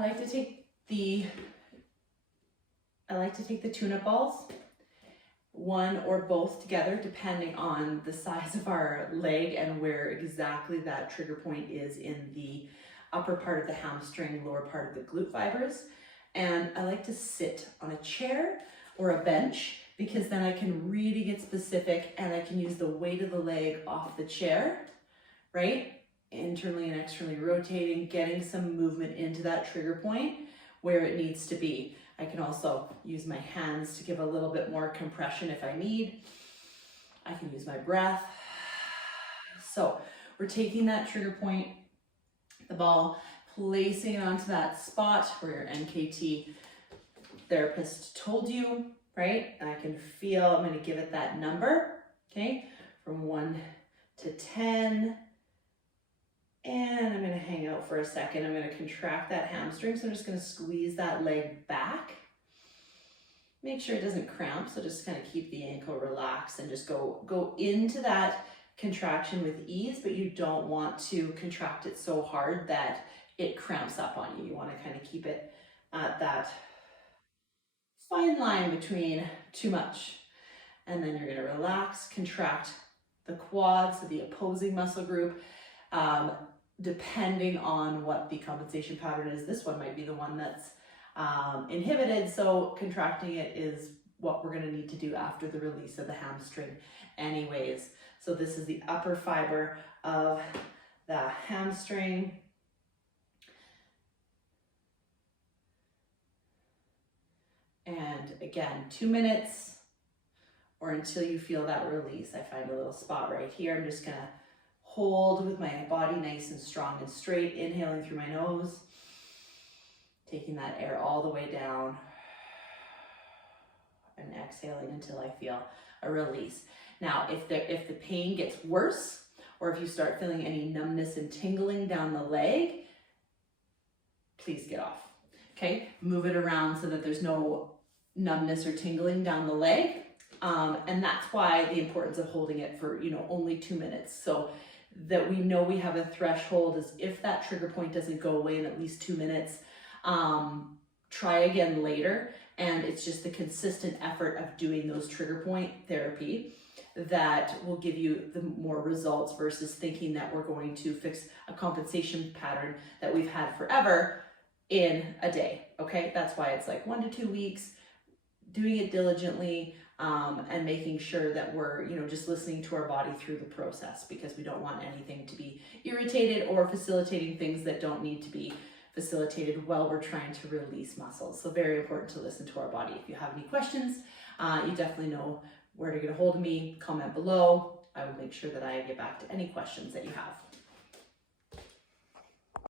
like to take the tune-up balls, one or both together, depending on the size of our leg and where exactly that trigger point is in the upper part of the hamstring, lower part of the glute fibers. And I like to sit on a chair or a bench because then I can really get specific and I can use the weight of the leg off the chair, right? Internally and externally rotating, getting some movement into that trigger point where it needs to be. I can also use my hands to give a little bit more compression if I need. I can use my breath. So we're taking that trigger point, the ball, placing it onto that spot where your NKT therapist told you, right? And I can feel, I'm going to give it that number, okay? From 1 to 10. And I'm going to hang out for a second. I'm going to contract that hamstring. So I'm just going to squeeze that leg back. Make sure it doesn't cramp. So just kind of keep the ankle relaxed and just go into that contraction with ease, but you don't want to contract it so hard that it cramps up on you. You want to kind of keep it at that fine line between too much. And then you're going to relax, contract the quads, so the opposing muscle group. Depending on what the compensation pattern is, this one might be the one that's inhibited, so contracting it is what we're going to need to do after the release of the hamstring anyways. So this is the upper fiber of the hamstring. And again, 2 minutes or until you feel that release. I find a little spot right here. I'm just going to hold with my body nice and strong and straight, inhaling through my nose, taking that air all the way down, and exhaling until I feel a release. Now, if the pain gets worse, or if you start feeling any numbness and tingling down the leg, please get off, okay? Move it around so that there's no numbness or tingling down the leg. And that's why the importance of holding it for, only 2 minutes. So that we know we have a threshold is if that trigger point doesn't go away in at least 2 minutes, try again later. And it's just the consistent effort of doing those trigger point therapy that will give you the more results versus thinking that we're going to fix a compensation pattern that we've had forever in a day, okay? That's why it's like 1 to 2 weeks, doing it diligently, and making sure that we're, just listening to our body through the process, because we don't want anything to be irritated or facilitating things that don't need to be facilitated while we're trying to release muscles. So very important to listen to our body. If you have any questions, you definitely know where to get a hold of me. Comment below. I will make sure that I get back to any questions that you have.